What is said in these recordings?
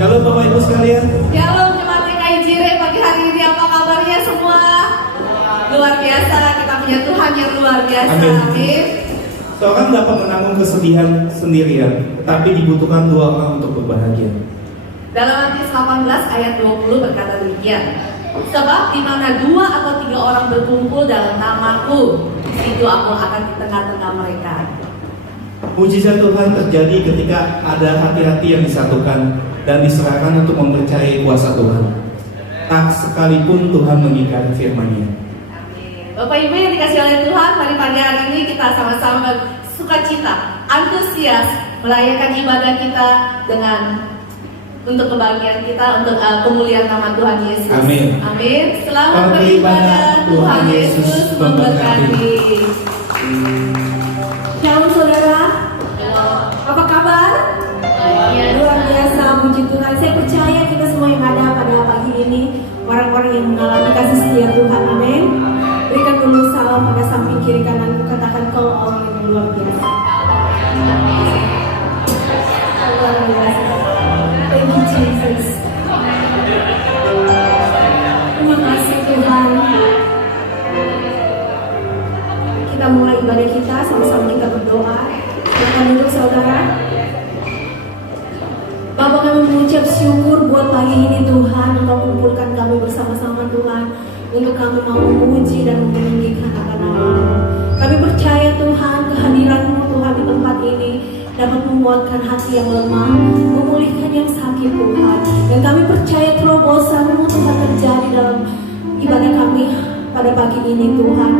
Halo Bapak Ibu sekalian. Halo jemaat GKI Jire, pagi hari ini apa kabarnya semua? Luar biasa, kita punya Tuhan yang luar biasa. Amin. Seorang dapat menanggung kesedihan sendirian, tetapi dibutuhkan dua orang untuk berbahagia. Dalam Matius 18 ayat 20 berkata demikian. Sebab di mana 2 atau 3 orang berkumpul dalam namaku, di situ aku akan di tengah-tengah mereka. Mujizat Tuhan terjadi ketika ada hati-hati yang disatukan dan diserahkan untuk mempercayai kuasa Tuhan. Tak sekalipun Tuhan mengingkari firman-Nya. Amin. Bapak Ibu yang dikasih oleh Tuhan, mari pagi hari ini kita sama-sama bersukacita, antusias merayakan ibadah kita dengan untuk kebahagiaan kita, untuk kemuliaan nama Tuhan Yesus. Amin. Amin. Selamat beribadah. Tuhan Yesus memberkati. Shalom saudara. Apa kabar? Luar biasa, puji Tuhan. Saya percaya kita semua yang ada pada pagi ini orang-orang yang mengalami kasih setia Tuhan. Amin. Berikan dulu salam pada samping kiri kananku, katakan kau orang yang luar biasa. Luar biasa. Thank you Jesus. Terima kasih Tuhan. Kita mulai ibadah kita, sama-sama kita berdoa. Silakan duduk saudara. Bapak, kami mengucap syukur buat pagi ini Tuhan, Engkau kumpulkan kami bersama-sama Tuhan, untuk kami mau memuji dan meninggikan akan nama-Mu. Kami percaya Tuhan, kehadiran-Mu Tuhan di tempat ini dapat menguatkan hati yang lemah, memulihkan yang sakit Tuhan. Dan kami percaya terobosan-Mu Tuhan terjadi dalam ibadah kami pada pagi ini Tuhan.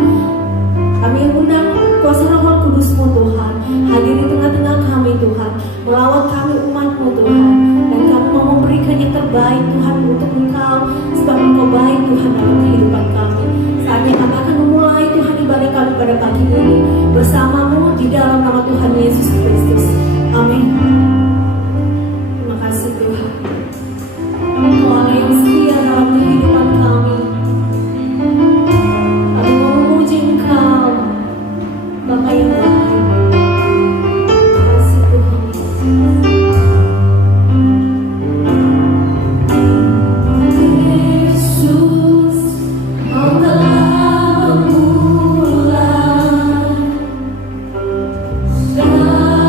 Kami undang kuasa Roh Kudus-Mu Tuhan, hadir di tengah-tengah kami Tuhan, melawat kami umat-Mu Tuhan, dan kami mau memberikan yang terbaik Tuhan untuk Engkau, sebab Engkau baik Tuhan dalam kehidupan kami. Saatnya kami akan memulai Tuhan ibadah kami pada pagi ini bersama-Mu di dalam nama Tuhan Yesus Kristus. Amin. Terima kasih Tuhan. Engkau Allah yang setia dalam kehidupan kami. Kami mau memuji Engkau, Bapa yang baik. Terima kasih Tuhan Yesus. Engkau telah memulai segala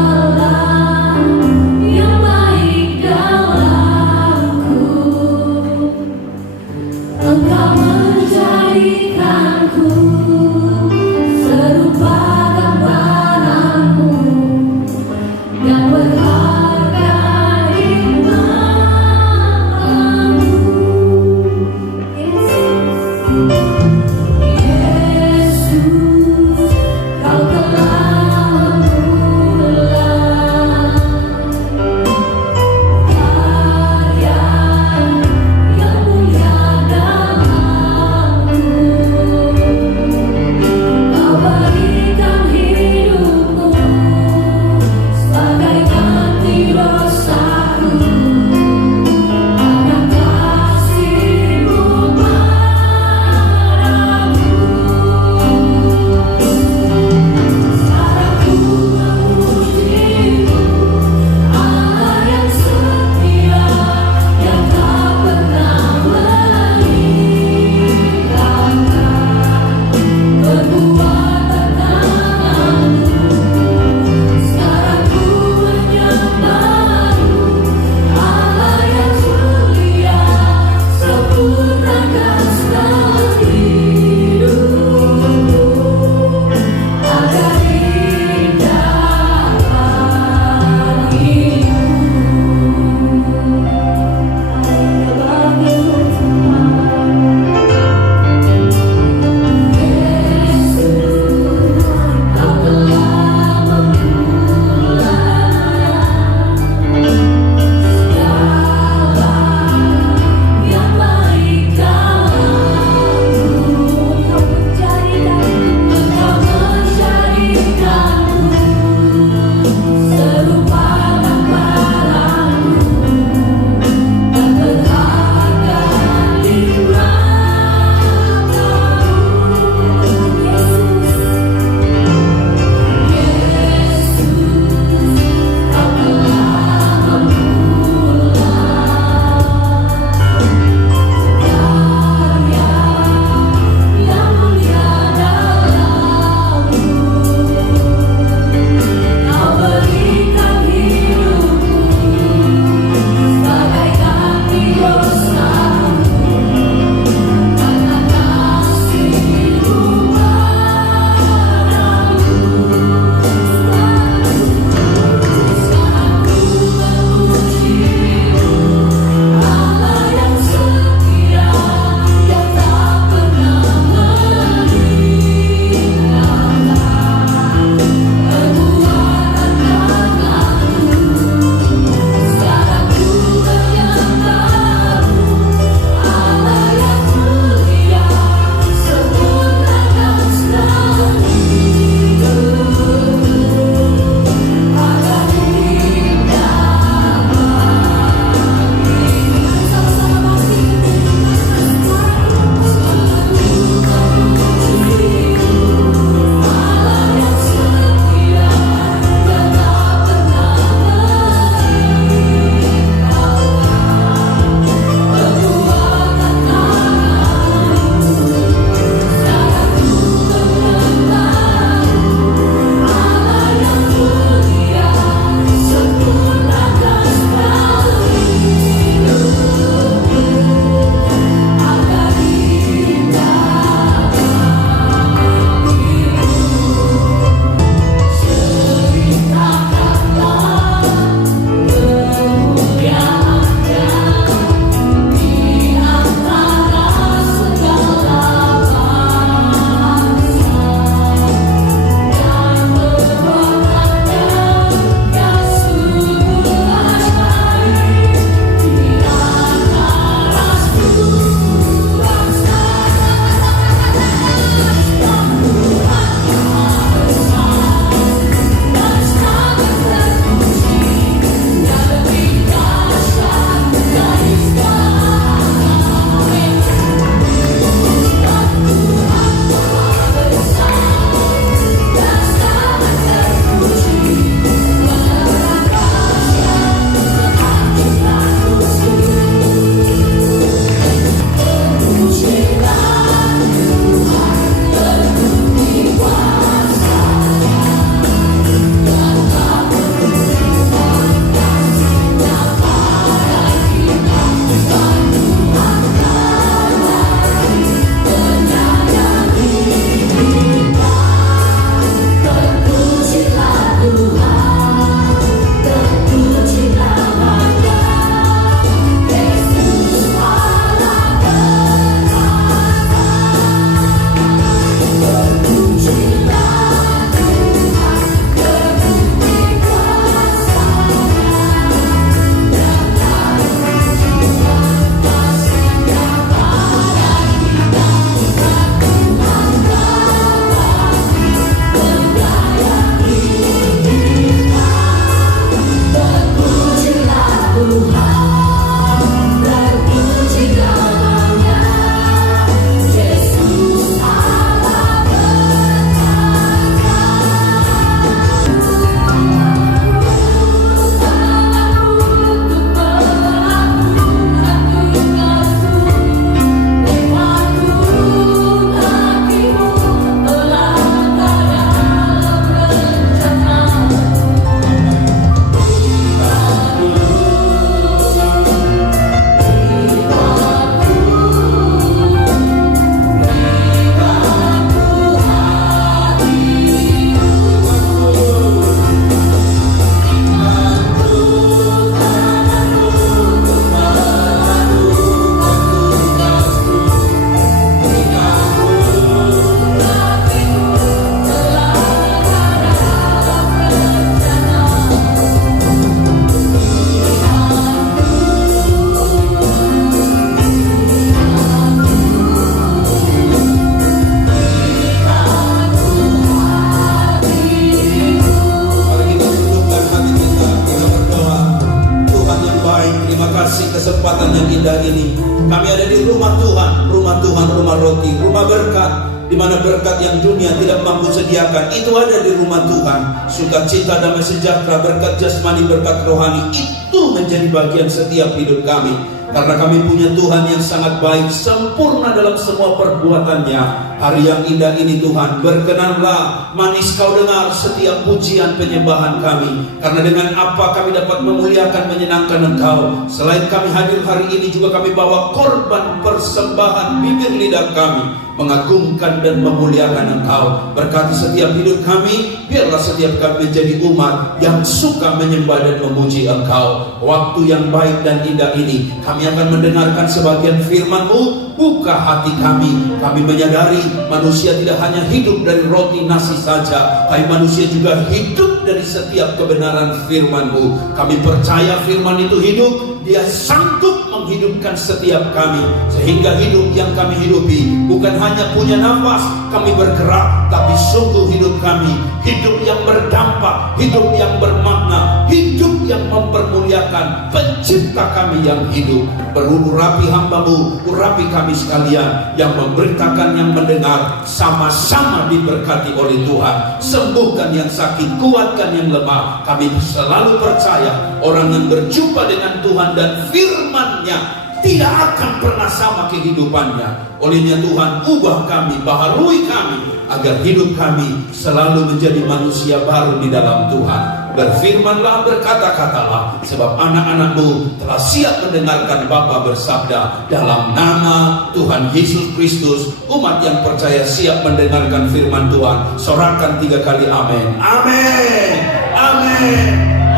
yang indah ini. Kami ada di rumah Tuhan, rumah roti, rumah berkat, di mana berkat yang dunia tidak mampu sediakan itu ada di rumah Tuhan. Sukacita, damai sejahtera, berkat jasmani, berkat rohani itu menjadi bagian setiap hidup kami. Karena kami punya Tuhan yang sangat baik, sempurna dalam semua perbuatannya. Hari yang indah ini Tuhan, berkenanlah manis Kau dengar setiap pujian penyembahan kami. Karena dengan apa kami dapat memuliakan, menyenangkan Engkau. Selain kami hadir hari ini, juga kami bawa korban persembahan bibir lidah kami, mengagungkan dan memuliakan Engkau. Berkati setiap hidup kami, biarlah setiap kami menjadi umat yang suka menyembah dan memuji Engkau. Waktu yang baik dan indah ini, kami akan mendengarkan sebagian firman-Mu. Buka hati kami. Kami menyadari manusia tidak hanya hidup dari roti nasi saja, tapi manusia juga hidup dari setiap kebenaran firman-Mu. Kami percaya firman itu hidup. Dia sanggup menghidupkan setiap kami, sehingga hidup yang kami hidupi bukan hanya punya nafas kami bergerak, tapi sungguh hidup kami hidup yang berdampak, hidup yang bermakna, hidup yang mempermuliakan pencipta kami yang hidup. Berurapi hamba-Mu, urapi kami sekalian yang memberitakan, yang mendengar, sama-sama diberkati oleh Tuhan. Sembuhkan yang sakit, kuatkan yang lemah. Kami selalu percaya orang yang berjumpa dengan Tuhan dan firman-Nya tidak akan pernah sama kehidupannya. Olehnya Tuhan, ubah kami, baharui kami, agar hidup kami selalu menjadi manusia baru di dalam Tuhan. Berfirmanlah, berkata-katalah, sebab anak-anak-Mu telah siap mendengarkan Bapa bersabda. Dalam nama Tuhan Yesus Kristus, umat yang percaya siap mendengarkan firman Tuhan. Sorakan 3 kali amin. Amin. Amin.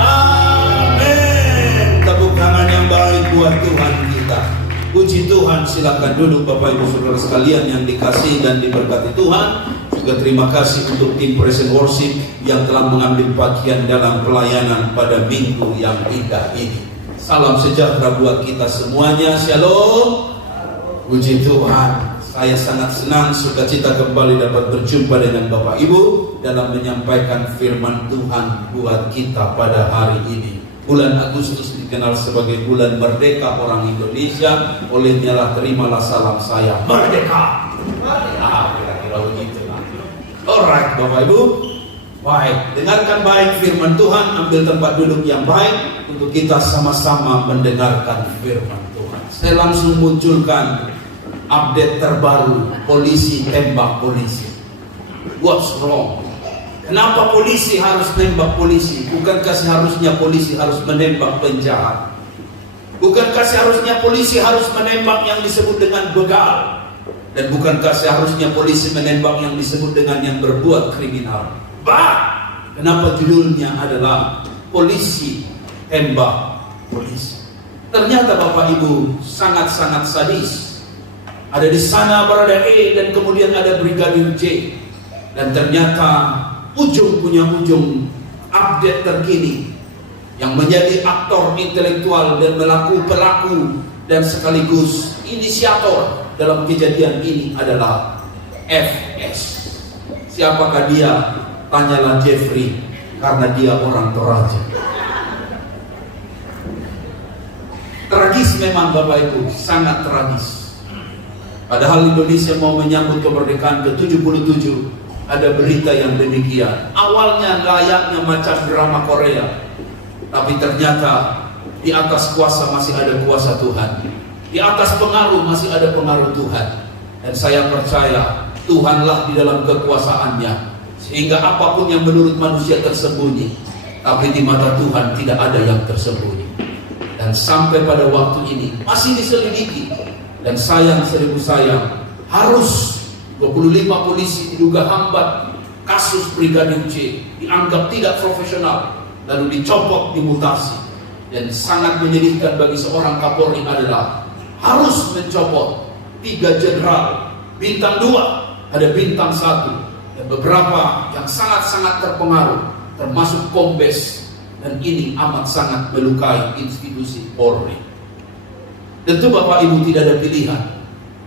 Amin. Tepuk tangan yang baik buat Tuhan kita. Puji Tuhan. Silakan duduk Bapak Ibu Saudara sekalian yang dikasihi dan diberkati Tuhan. Juga terima kasih untuk tim Praise and Worship yang telah mengambil bagian dalam pelayanan pada minggu yang indah ini. Salam sejahtera buat kita semuanya. Shalom. Puji Tuhan. Saya sangat senang, sukacita kembali dapat berjumpa dengan Bapak Ibu dalam menyampaikan firman Tuhan buat kita pada hari ini. Bulan Agustus dikenal sebagai bulan merdeka orang Indonesia. Olehnya lah terimalah salam saya, merdeka. Kira-kira begitu. Alright Bapak Ibu, baik, dengarkan baik firman Tuhan. Ambil tempat duduk yang baik untuk kita sama-sama mendengarkan firman Tuhan. Saya langsung munculkan update terbaru. Polisi tembak polisi. What's wrong? Kenapa polisi harus tembak polisi? Bukankah seharusnya polisi harus menembak penjahat? Bukankah seharusnya polisi harus menembak yang disebut dengan begal? Dan bukankah seharusnya polisi menembak yang disebut dengan yang berbuat kriminal? Kenapa judulnya adalah polisi tembak polisi? Ternyata Bapak Ibu sangat-sangat sadis. Ada di sana Barada E dan kemudian ada Brigadir J. Dan ternyata ujung punya ujung, update terkini yang menjadi aktor intelektual dan pelaku dan sekaligus inisiator dalam kejadian ini adalah FS. Siapakah dia? Tanyalah Jeffrey, karena dia orang Toraja. Tragis memang Bapak Ibu, sangat tragis. Padahal Indonesia mau menyambut kemerdekaan ke-77, ada berita yang demikian. Awalnya layaknya macam drama Korea, tapi ternyata di atas kuasa masih ada kuasa Tuhan. Di atas pengaruh masih ada pengaruh Tuhan. Dan saya percaya Tuhanlah di dalam kekuasaannya, sehingga apapun yang menurut manusia tersembunyi, tapi di mata Tuhan tidak ada yang tersembunyi. Dan sampai pada waktu ini masih diselidiki. Dan sayang seribu sayang, harus 25 polisi diduga hambat kasus Brigadir J, dianggap tidak profesional, lalu dicopot, dimutasi. Dan sangat menyedihkan bagi seorang Kapolri adalah harus mencopot 3 jenderal, bintang 2, ada bintang 1, dan beberapa yang sangat-sangat terpengaruh, termasuk Kombes. Dan ini amat sangat melukai institusi Polri. Tentu Bapak Ibu tidak ada pilihan.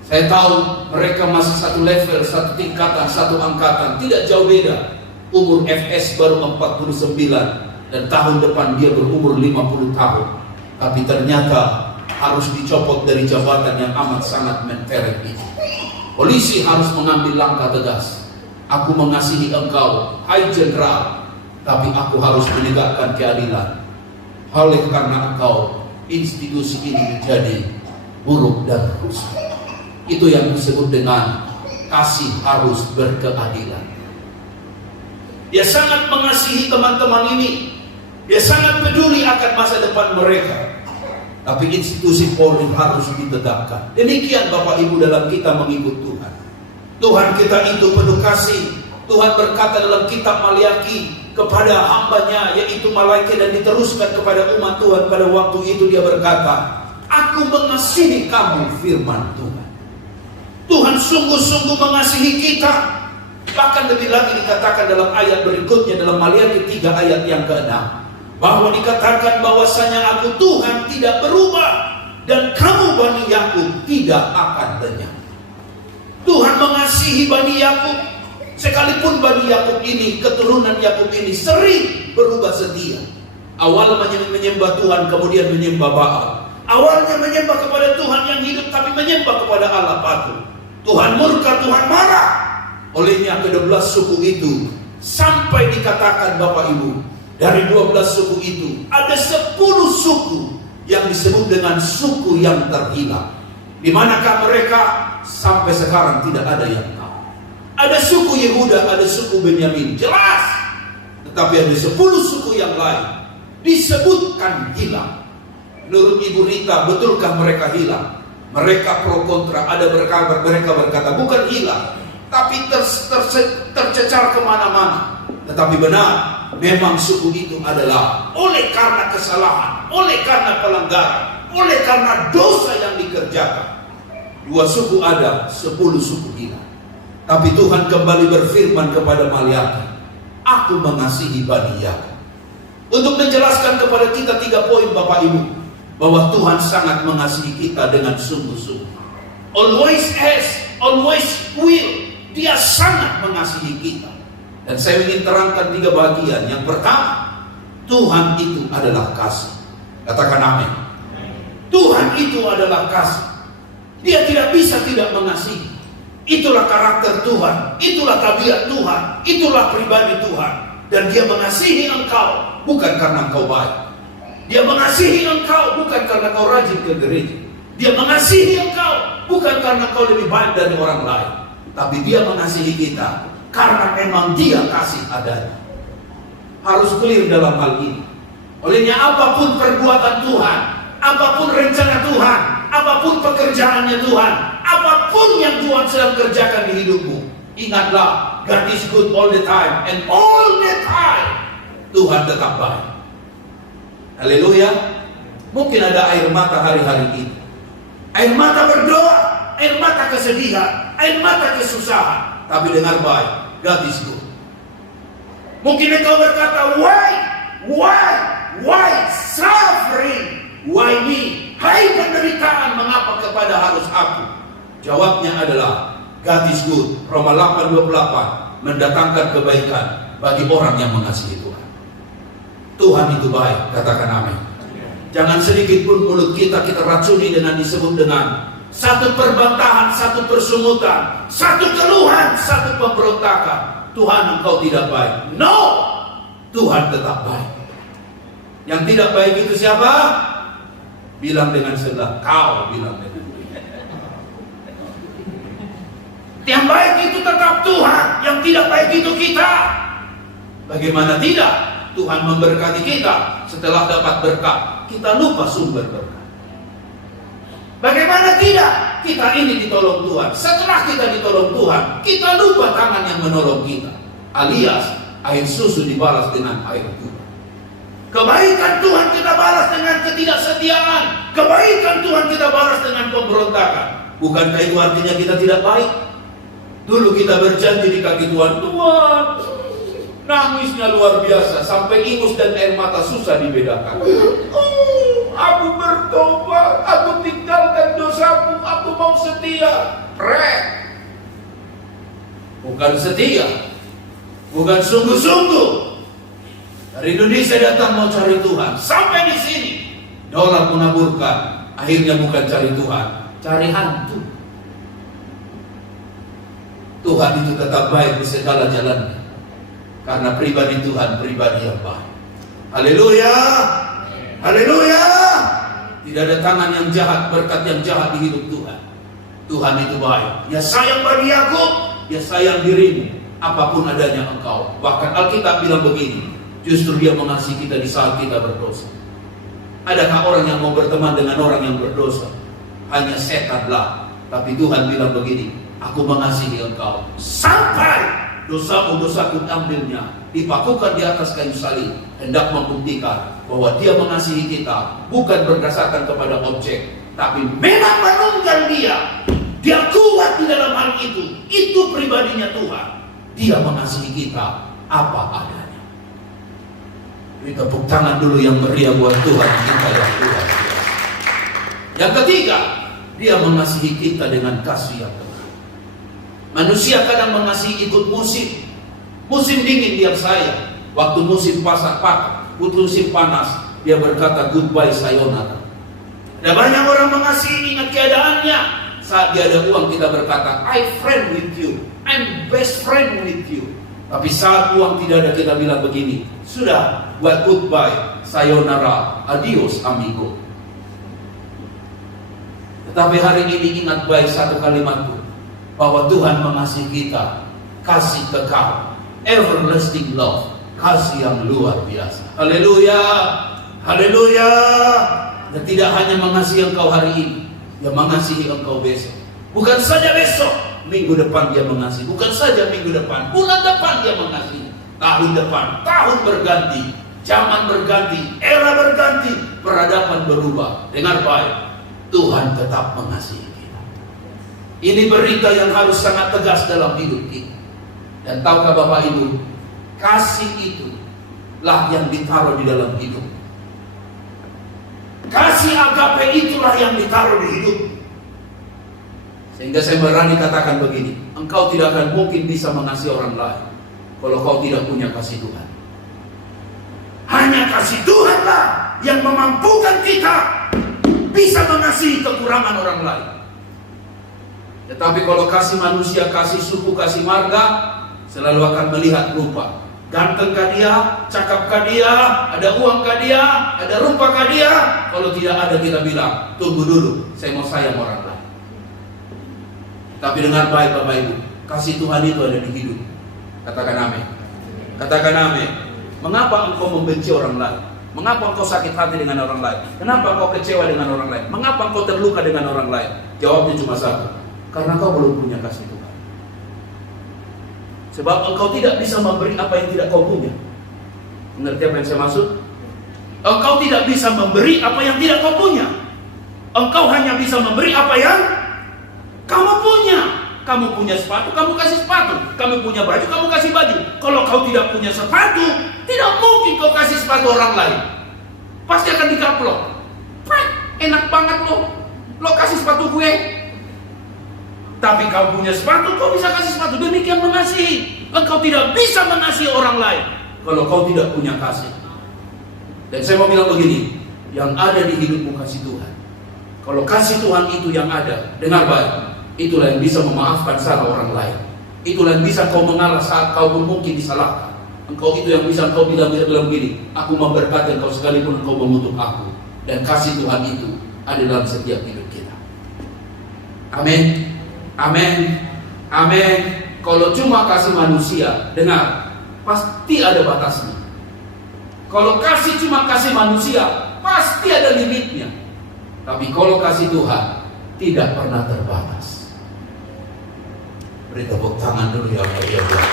Saya tahu mereka masih satu level, satu tingkatan, satu angkatan, tidak jauh beda. Umur FS baru 49 dan tahun depan dia berumur 50 tahun. Tapi ternyata harus dicopot dari jabatan yang amat sangat mentereng ini. Polisi harus mengambil langkah tegas. Aku mengasihi engkau, hai jenderal, tapi aku harus menegakkan keadilan. Oleh karena engkau, institusi ini menjadi buruk dan rusak. Itu yang disebut dengan kasih harus berkeadilan. Dia sangat mengasihi teman-teman ini. Dia sangat peduli akan masa depan mereka. Tapi institusi Polri harus ditegakkan. Demikian Bapak Ibu dalam kita mengikut Tuhan. Tuhan kita itu penuh kasih. Tuhan berkata dalam kitab Maliaki kepada hambanya yaitu malaikat, dan diteruskan kepada umat Tuhan pada waktu itu. Dia berkata, aku mengasihi kamu, firman Tuhan. Tuhan sungguh-sungguh mengasihi kita. Bahkan lebih lagi dikatakan dalam ayat berikutnya, dalam Maliaki 3 ayat yang ke-6, bahwa dikatakan bahwasanya aku Tuhan tidak berubah, dan kamu Bani Yakub tidak akan lenyap. Tuhan mengasihi Bani Yakub, sekalipun Bani Yakub ini, keturunan Yakub ini sering berubah setia. Awal menyembah Tuhan, kemudian menyembah Baal. Awalnya menyembah kepada Tuhan yang hidup, tapi menyembah kepada Allah patung. Tuhan murka, Tuhan marah. Olehnya ke-12 suku itu, sampai dikatakan Bapak Ibu, dari 12 suku itu ada 10 suku yang disebut dengan suku yang terhilang. Di manakah mereka? Sampai sekarang tidak ada yang tahu. Ada suku Yehuda, ada suku Benyamin, jelas. Tetapi ada 10 suku yang lain disebutkan hilang. Menurut Ibu Rita, betulkah mereka hilang? Mereka pro kontra. Ada mereka berkata bukan hilang, tapi tercecar kemana-mana. Tetapi benar, memang suku itu adalah oleh karena kesalahan, oleh karena pelanggaran, oleh karena dosa yang dikerjakan. 2 suku ada, 10 suku hilang. Tapi Tuhan kembali berfirman kepada Maliaki, aku mengasihi Bani Yakub. Untuk menjelaskan kepada kita 3 poin Bapak Ibu, bahwa Tuhan sangat mengasihi kita dengan sungguh-sungguh. Always has, always will. Dia sangat mengasihi kita. Dan saya ingin terangkan 3 bagian. Yang pertama, Tuhan itu adalah kasih. Katakan amin. Tuhan itu adalah kasih. Dia tidak bisa tidak mengasihi. Itulah karakter Tuhan, itulah tabiat Tuhan, itulah pribadi Tuhan. Dan dia mengasihi engkau bukan karena engkau baik. Dia mengasihi engkau bukan karena kau rajin ke gereja. Dia mengasihi engkau bukan karena kau lebih baik dari orang lain. Tapi dia mengasihi kita karena memang dia kasih adanya. Harus clear dalam hal ini. Olehnya apapun perbuatan Tuhan, apapun rencana Tuhan, apapun pekerjaannya Tuhan, apapun yang Tuhan sedang kerjakan di hidupmu, ingatlah, God is good all the time, and all the time Tuhan tetap baik. Haleluya. Mungkin ada air mata hari-hari ini, air mata berdoa, air mata kesedihan, air mata kesusahan. Tapi dengar baik, God is good. Mungkin engkau berkata, why suffering, why me? Hai penderitaan, mengapa kepada harus aku? Jawabnya adalah God is good. Roma 8:28 mendatangkan kebaikan bagi orang yang mengasihi Tuhan. Tuhan itu baik, katakan amin. Jangan sedikit pun mulut kita racuni dengan disebut dengan satu perbantahan, satu persungutan, satu keluhan, satu pemberontakan. Tuhan engkau tidak baik. No, Tuhan tetap baik. Yang tidak baik itu siapa? Bilang dengan sebelah, kau bilang dengan dia. Yang baik itu tetap Tuhan, yang tidak baik itu kita. Bagaimana tidak? Tuhan memberkati kita, setelah dapat berkat, kita lupa sumber berkat. Bagaimana tidak? Kita ini ditolong Tuhan. Setelah kita ditolong Tuhan, kita lupa tangan yang menolong kita. Alias, air susu dibalas dengan air Tuhan. Kebaikan Tuhan kita balas dengan ketidaksetiaan. Kebaikan Tuhan kita balas dengan pemberontakan. Bukankah itu artinya kita tidak baik? Dulu kita berjanji di kaki Tuhan, Tuhan, nangisnya luar biasa, sampai ingus dan air mata susah dibedakan. Aku bertobat, aku tinggalkan dosaku, aku mau setia. Bukan setia, bukan sungguh-sungguh. Dari Indonesia datang mau cari Tuhan, sampai di sini dolar menaburkan Akhirnya bukan cari Tuhan, cari hantu. Tuhan itu tetap baik di segala jalannya, karena pribadi Tuhan pribadi yang baik. Haleluya, haleluya. Tidak ada tangan yang jahat, berkat yang jahat di hidup Tuhan. Tuhan itu baik. Dia sayang bagi aku, dia sayang dirimu, apapun adanya engkau. Bahkan Alkitab bilang begini, justru dia mengasihi kita di saat kita berdosa. Adakah orang yang mau berteman dengan orang yang berdosa? Hanya setanlah. Tapi Tuhan bilang begini, aku mengasihi engkau sampai dosaku ambilnya, dipakukan di atas kayu salib, hendak membuktikan bahwa dia mengasihi kita bukan berdasarkan kepada objek, tapi memang menunggal dia. Dia kuat di dalam hal itu pribadinya Tuhan. Dia mengasihi kita apa adanya. Kita tepuk tangan dulu yang meriah buat Tuhan kita yang luar biasa. Yang ketiga, dia mengasihi kita dengan kasih yang tenang. Manusia kadang mengasihi ikut musim. Musim dingin dia sayang. Waktu musim musim panas, dia berkata goodbye, sayonara. Ada banyak orang mengasihi, ingat keadaannya. Saat dia ada uang, kita berkata I friend with you, I'm best friend with you. Tapi saat uang tidak ada, kita bilang begini, sudah, buat goodbye, sayonara, adios amigo. Tetapi hari ini ingat baik satu kalimatku, bahwa Tuhan mengasihi kita, kasih kekal, everlasting love, kasih yang luar biasa. Haleluya, haleluya. Dan tidak hanya mengasihi engkau hari ini, dia mengasihi engkau besok. Bukan saja besok, minggu depan dia mengasihi. Bukan saja minggu depan, bulan depan dia mengasihi. Tahun depan, tahun berganti, zaman berganti, era berganti, peradaban berubah. Dengar baik, Tuhan tetap mengasihi kita. Ini berita yang harus sangat tegas dalam hidup kita. Dan tahukah Bapak Ibu, kasih itulah yang ditaruh di dalam hidup. Kasih agape itulah yang ditaruh di hidup. Sehingga saya berani katakan begini, engkau tidak akan mungkin bisa mengasihi orang lain kalau kau tidak punya kasih Tuhan. Hanya kasih Tuhanlah yang memampukan kita bisa mengasihi kekurangan orang lain. Tetapi kalau kasih manusia, kasih suku, kasih marga, selalu akan melihat rupa. Gantengkah dia, cakapkah dia, ada uangkah dia, ada rupakah dia. Kalau tidak ada, kita bilang, tunggu dulu, saya mau sayang orang lain. Tapi dengar baik Bapak Ibu, kasih Tuhan itu ada di hidup. Katakan amin. Katakan amin. Mengapa engkau membenci orang lain? Mengapa engkau sakit hati dengan orang lain? Kenapa engkau kecewa dengan orang lain? Mengapa engkau terluka dengan orang lain? Jawabnya cuma satu, karena engkau belum punya kasih Tuhan. Sebab engkau tidak bisa memberi apa yang tidak kau punya. Mengerti apa yang saya maksud? Engkau tidak bisa memberi apa yang tidak kau punya. Engkau hanya bisa memberi apa yang kamu punya. Kamu punya sepatu, kamu kasih sepatu. Kamu punya baju, kamu kasih baju. Kalau kau tidak punya sepatu, tidak mungkin kau kasih sepatu orang lain. Pasti akan dikaplok. Enak banget lo kasih sepatu gue. Tapi kau punya sepatu, kau bisa kasih sepatu. Demikian mengasihi. Engkau tidak bisa mengasihi orang lain kalau kau tidak punya kasih. Dan saya mau bilang begini, yang ada di hidupmu kasih Tuhan. Kalau kasih Tuhan itu yang ada, dengar baik, itulah yang bisa memaafkan salah orang lain. Itulah yang bisa kau mengalah saat kau pun mungkin disalahkan. Engkau itu yang bisa kau bilang begini, aku memberkati engkau sekalipun engkau mengutuk aku. Dan kasih Tuhan itu ada dalam setiap hidup kita. Amin. Amin. Amin. Kalau cuma kasih manusia, dengar, pasti ada batasnya. Kalau kasih cuma kasih manusia, pasti ada limitnya. Tapi kalau kasih Tuhan, tidak pernah terbatas. Beri tepuk tangan dulu ya buat Tuhan.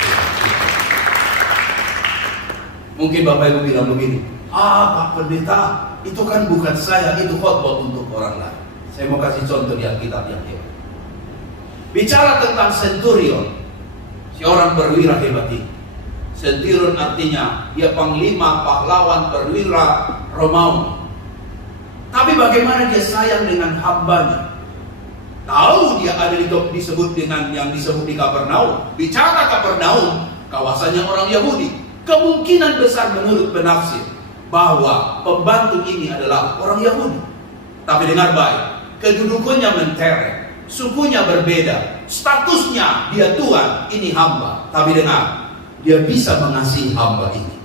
Mungkin Bapak Ibu bilang begini, Pak Pendeta, itu kan bukan saya, itu khotbah untuk orang lain. Saya mau kasih contoh di Alkitab yang hebat. Bicara tentang centurion, seorang perwira hebat ini. Centurion artinya dia panglima, pahlawan, perwira Romawi. Tapi bagaimana dia sayang dengan hambanya? Tahu dia ada disebut dengan yang disebut di Kapernaum. Bicara Kapernaum, kawasannya orang Yahudi. Kemungkinan besar menurut penafsir bahwa pembantu ini adalah orang Yahudi. Tapi dengar baik, kedudukannya mentereng, sukunya berbeda, statusnya dia Tuhan, ini hamba. Tapi dengar, dia bisa mengasihi hamba ini.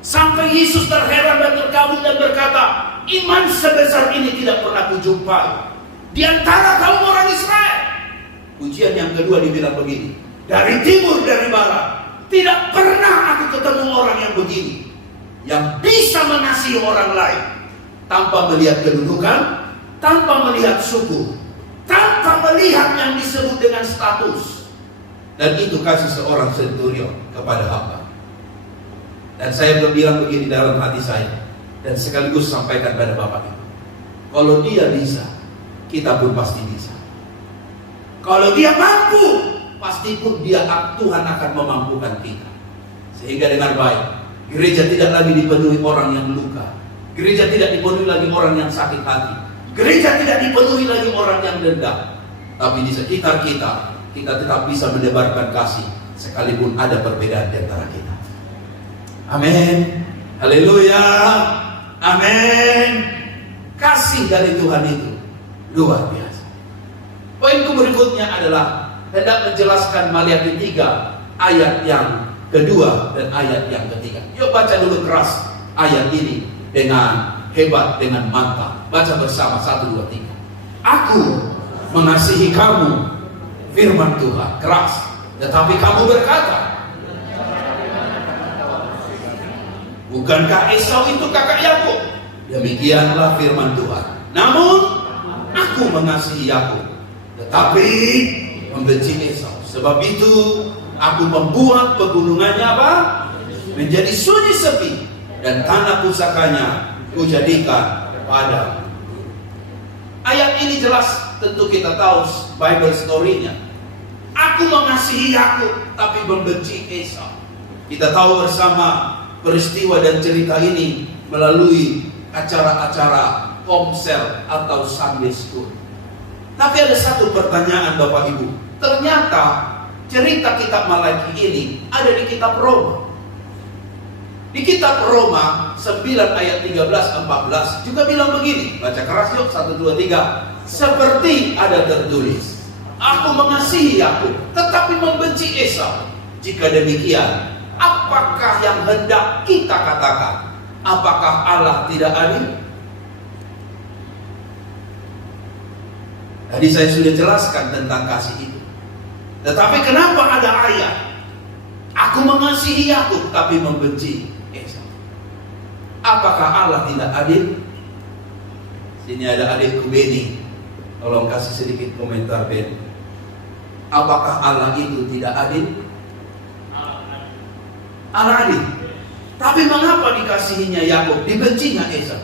Sampai Yesus terheran dan terkagum dan berkata, iman sebesar ini tidak pernah kujumpai di antara kaum orang Israel. Pujian yang kedua dibilang begini, dari timur, dari barat, tidak pernah aku ketemu orang yang begini, yang bisa mengasihi orang lain tanpa melihat kedudukan, tanpa melihat suku, tanpa melihat yang disebut dengan status. Dan itu kasih seorang centurion kepada hamba. Dan saya berbilang begini dalam hati saya, dan sekaligus sampaikan pada Bapak Ibu, kalau dia bisa, kita pun pasti bisa. Kalau dia mampu, pasti pun Tuhan akan memampukan kita. Sehingga dengan baik, gereja tidak lagi dipenuhi orang yang luka, gereja tidak dipenuhi lagi orang yang sakit hati, gereja tidak dipenuhi lagi orang yang dendam. Tapi di sekitar kita tetap bisa menebarkan kasih, sekalipun ada perbedaan di antara kita. Amin. Haleluya. Amin. Kasih dari Tuhan itu luar biasa. Poinku berikutnya adalah hendak menjelaskan Maliaki 3 ayat yang kedua dan ayat yang ketiga. Yuk baca dulu keras ayat ini dengan hebat, dengan mantap. Baca bersama 1, 2, 3. Aku mengasihi kamu, firman Tuhan keras. Tetapi kamu berkata, bukankah Esau itu kakak Yakub? Demikianlah firman Tuhan. Namun aku mengasihi Yakub, tetapi membenci Esau. Sebab itu aku membuat pegunungannya apa? Menjadi sunyi sepi, dan tanah pusakanya kujadikan padang. Ayat ini jelas, tentu kita tahu Bible story-nya. Aku mengasihi Yakub, tapi membenci Esau. Kita tahu bersama peristiwa dan cerita ini melalui acara-acara komsel atau Sunday School. Tapi ada satu pertanyaan Bapak Ibu. Ternyata cerita kitab Maliaki ini ada di kitab Roma. Di kitab Roma 9 ayat 13-14 juga bilang begini. Baca keras yuk, 1, 2, 3. Seperti ada tertulis, aku mengasihi Yakub, tetapi membenci Esau. Jika demikian, apakah yang hendak kita katakan? Apakah Allah tidak adil? Tadi saya sudah jelaskan tentang kasih itu. Tetapi kenapa ada ayat aku mengasihi Yakub tapi membenci Esau? Apakah Allah tidak adil? Sini ada adikku Beni. Tolong kasih sedikit komentar Ben. Apakah Allah itu tidak adil? Allah adil. Tapi mengapa dikasihinya Yakub, dibencinya Esau?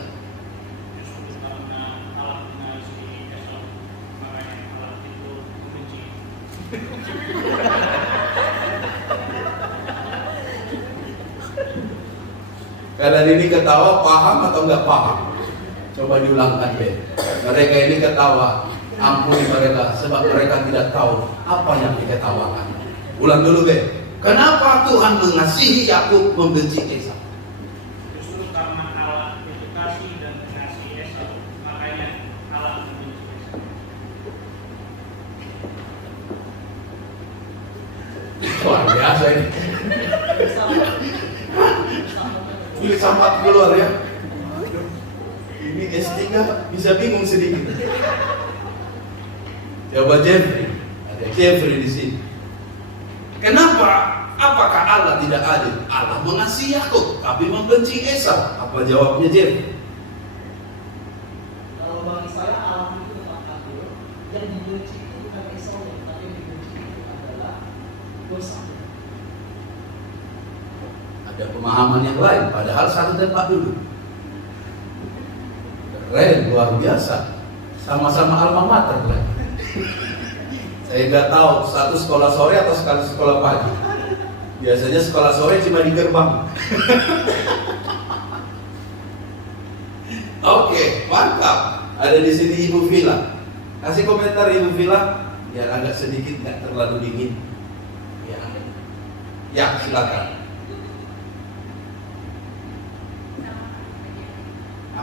Kalian ini ketawa paham atau enggak paham? Coba diulangkan Ben. Mereka ini ketawa, ampuni mereka sebab mereka tidak tahu apa yang diketawakan. Ulang dulu Ben. Kenapa Tuhan mengasihi Yakub, membenci Esau? Justru karena Allah itu kasih dan mengasihi Esau, makanya Allah membenci Esau. Luar biasa ini. Ini sampat keluar ya. Ini S3 bisa bingung sedikit. Coba Jeffrey, ada Jeffrey di sini. Kenapa? Apakah Allah tidak adil? Allah mengasihi Yakub tapi membenci Esau. Apa jawabnya Jeffrey? Kalau bagi saya Allah itu tetap adil. Yang dibenci itu bukan Esau, tapi yang dibenci itu adalah dosa. Ada pemahaman yang lain, padahal satu tempat dulu. Keren, luar biasa. Sama-sama alma mater kan? Saya nggak tahu satu sekolah sore atau sekali sekolah pagi. Biasanya sekolah sore cuma di gerbang. Oke, mantap. Ada di sini Ibu Vila. Kasih komentar Ibu Vila, biar agak sedikit nggak terlalu dingin. Ya, silakan.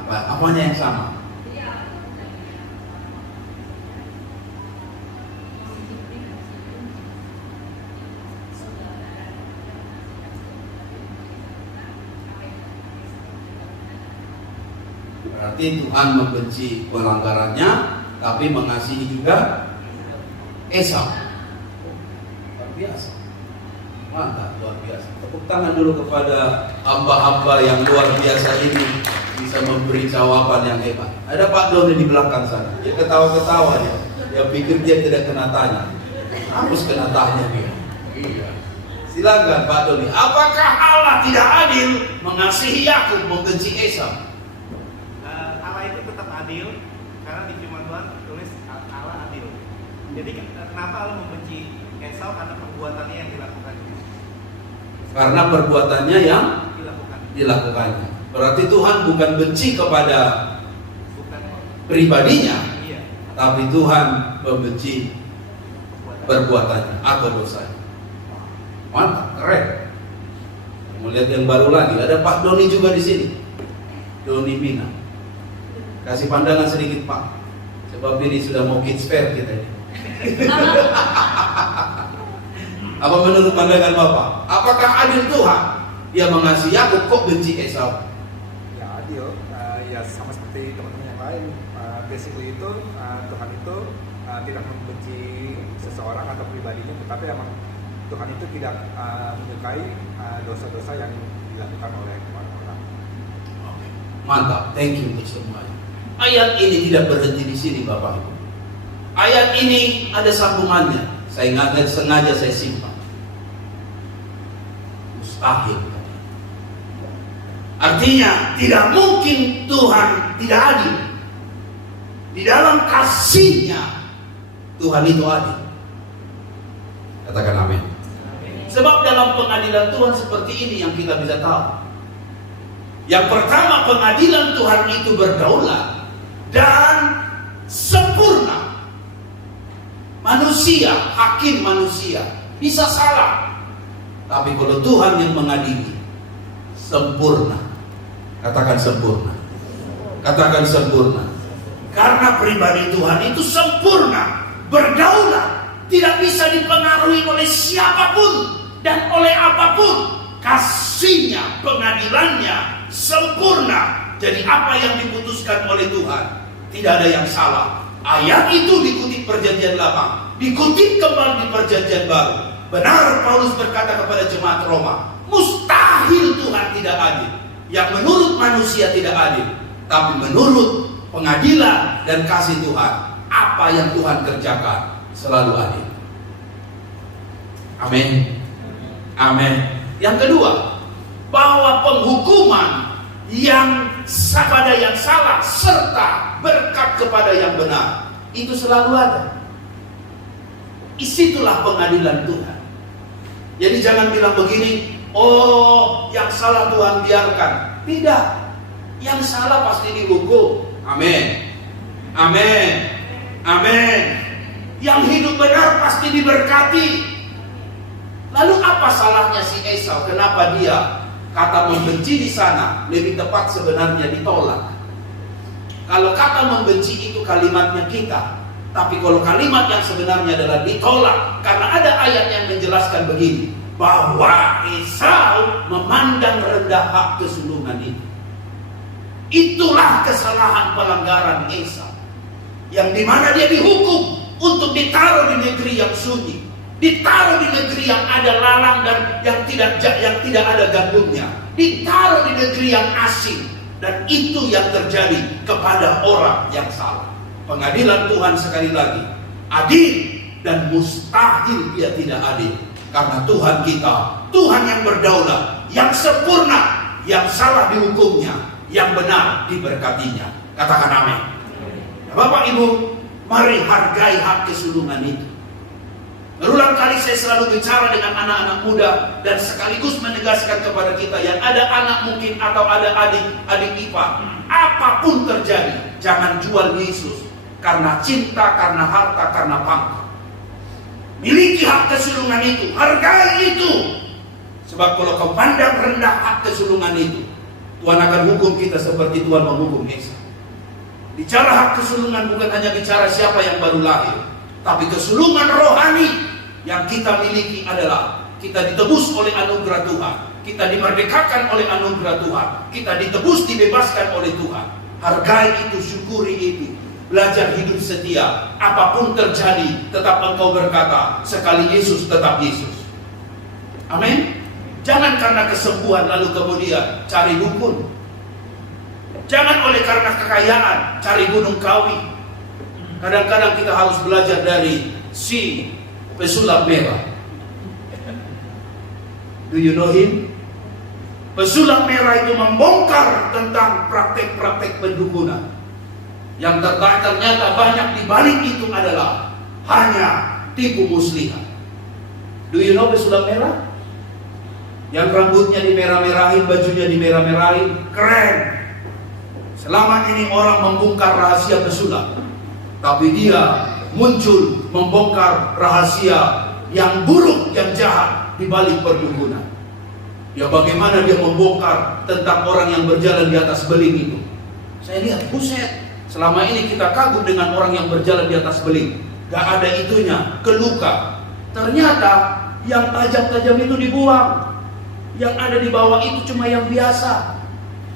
Apanya yang sama? Berarti Tuhan membenci pelanggarannya, tapi mengasihi juga Esau. Luar biasa. Mantap, luar biasa. Tepuk tangan dulu kepada hamba-hamba yang luar biasa ini, bisa memberi jawaban yang hebat. Ada Pak Doni di belakang sana. Dia ketawa-ketawa dia. Dia pikir dia tidak kena tanya. Harus kena tanya dia. Iya. Silakan Pak Doni. Apakah Allah tidak adil mengasihi Yakub, membenci Esau? Allah itu tetap adil karena di firman Tuhan tulis Allah adil. Jadi kenapa Allah membenci Esau? Karena perbuatannya yang dilakukan. Karena perbuatannya yang dilakukannya. Berarti Tuhan bukan benci kepada Bukan. pribadinya, Iya. tapi Tuhan membenci perbuatannya atau dosanya. Mantap, keren. Mau lihat yang baru lagi, ada Pak Doni juga di sini. Doni Mina. Kasih pandangan sedikit Pak, sebab ini sudah mau kids fair kita ini. Apa menurut pandangan Bapak? Apakah adil Tuhan? Dia mengasihi Yakub, kok benci Esau? Ya adil, ya sama seperti teman-teman yang lain. Basically itu Tuhan itu tidak membenci seseorang atau pribadinya, tetapi emang Tuhan itu tidak menyukai dosa-dosa yang dilakukan oleh orang-orang. Mantap, thank you untuk semuanya. Ayat ini tidak berhenti di sini Bapak Ibu. Ayat ini ada sambungannya. Saya sengaja saya simpan. Mustahil. Artinya tidak mungkin Tuhan tidak adil. Di dalam kasih-Nya Tuhan itu adil. Katakan amin. Sebab dalam pengadilan Tuhan seperti ini yang kita bisa tahu. Yang pertama, pengadilan Tuhan itu berdaulat dan sempurna. Manusia, hakim manusia bisa salah, tapi kalau Tuhan yang mengadili, sempurna. Katakan sempurna. Katakan sempurna. Karena pribadi Tuhan itu sempurna, berdaulat, tidak bisa dipengaruhi oleh siapapun dan oleh apapun. Kasih-Nya, pengadilannya sempurna. Jadi apa yang diputuskan oleh Tuhan, tidak ada yang salah. Ayat itu dikutip perjanjian lama, dikutip kembali di perjanjian baru. Benar Paulus berkata kepada jemaat Roma, mustahil Tuhan tidak adil. Yang menurut manusia tidak adil, tapi menurut pengadilan dan kasih Tuhan, apa yang Tuhan kerjakan selalu adil. Amin. Amin. Yang kedua, bahwa penghukuman yang kepada yang salah serta berkat kepada yang benar itu selalu ada. Isitulah pengadilan Tuhan. Jadi jangan bilang begini, oh yang salah Tuhan biarkan. Tidak, yang salah pasti dihukum. Amin. Amin. Amin. Yang hidup benar pasti diberkati. Lalu apa salahnya si Esau? Kenapa dia kata membenci di sana lebih tepat sebenarnya ditolak? Kalau kata membenci itu kalimatnya kita, tapi kalau kalimat yang sebenarnya adalah ditolak, karena ada ayat yang menjelaskan begini, bahwa Esau memandang rendah hak kesulungan itu. Itulah kesalahan pelanggaran Esau, yang dimana dia dihukum untuk ditaruh di negeri yang sunyi, ditaruh di negeri yang ada lalang dan yang tidak ada gandumnya, ditaruh di negeri yang asing, dan itu yang terjadi kepada orang yang salah. Pengadilan Tuhan sekali lagi adil, dan mustahil dia tidak adil, karena Tuhan kita, Tuhan yang berdaulat, yang sempurna, yang salah dihukumnya, yang benar diberkatinya. Katakan amin. Bapak Ibu, mari hargai hak kesulungan itu. Berulang kali saya selalu bicara dengan anak-anak muda dan sekaligus menegaskan kepada kita yang ada anak mungkin atau ada adik ipar, apapun terjadi, jangan jual Yesus karena cinta, karena harta, karena pangkat. Miliki hak kesulungan itu, hargai itu. Sebab kalau kau pandang rendah hak kesulungan itu, Tuhan akan hukum kita seperti Tuhan menghukum Esau. Bicara hak kesulungan bukan hanya bicara siapa yang baru lahir, tapi kesulungan rohani yang kita miliki adalah kita ditebus oleh anugerah Tuhan, kita dimerdekakan oleh anugerah Tuhan, kita ditebus, dibebaskan oleh Tuhan. Hargai itu, syukuri itu. Belajar hidup setia. Apapun terjadi, tetap engkau berkata, sekali Yesus tetap Yesus. Amin. Jangan karena kesembuhan lalu kemudian cari dukun. Jangan oleh karena kekayaan cari gunung kawi. Kadang-kadang kita harus belajar dari si pesulap merah. Do you know him? Pesulap merah itu membongkar tentang praktek-praktek pendukunan. Yang ternyata banyak di balik itu adalah hanya tipu muslihat. Do you know pesulap merah? Yang rambutnya dimerah-merahin, bajunya dimerah-merahin, keren. Selama ini orang membongkar rahasia pesulap, tapi dia muncul membongkar rahasia yang buruk, yang jahat di balik perdukunan. Ya bagaimana dia membongkar tentang orang yang berjalan di atas beling itu. Saya lihat, buset. Selama ini kita kagum dengan orang yang berjalan di atas beling. Gak ada itunya, keluka. Ternyata yang tajam-tajam itu dibuang. Yang ada di bawah itu cuma yang biasa.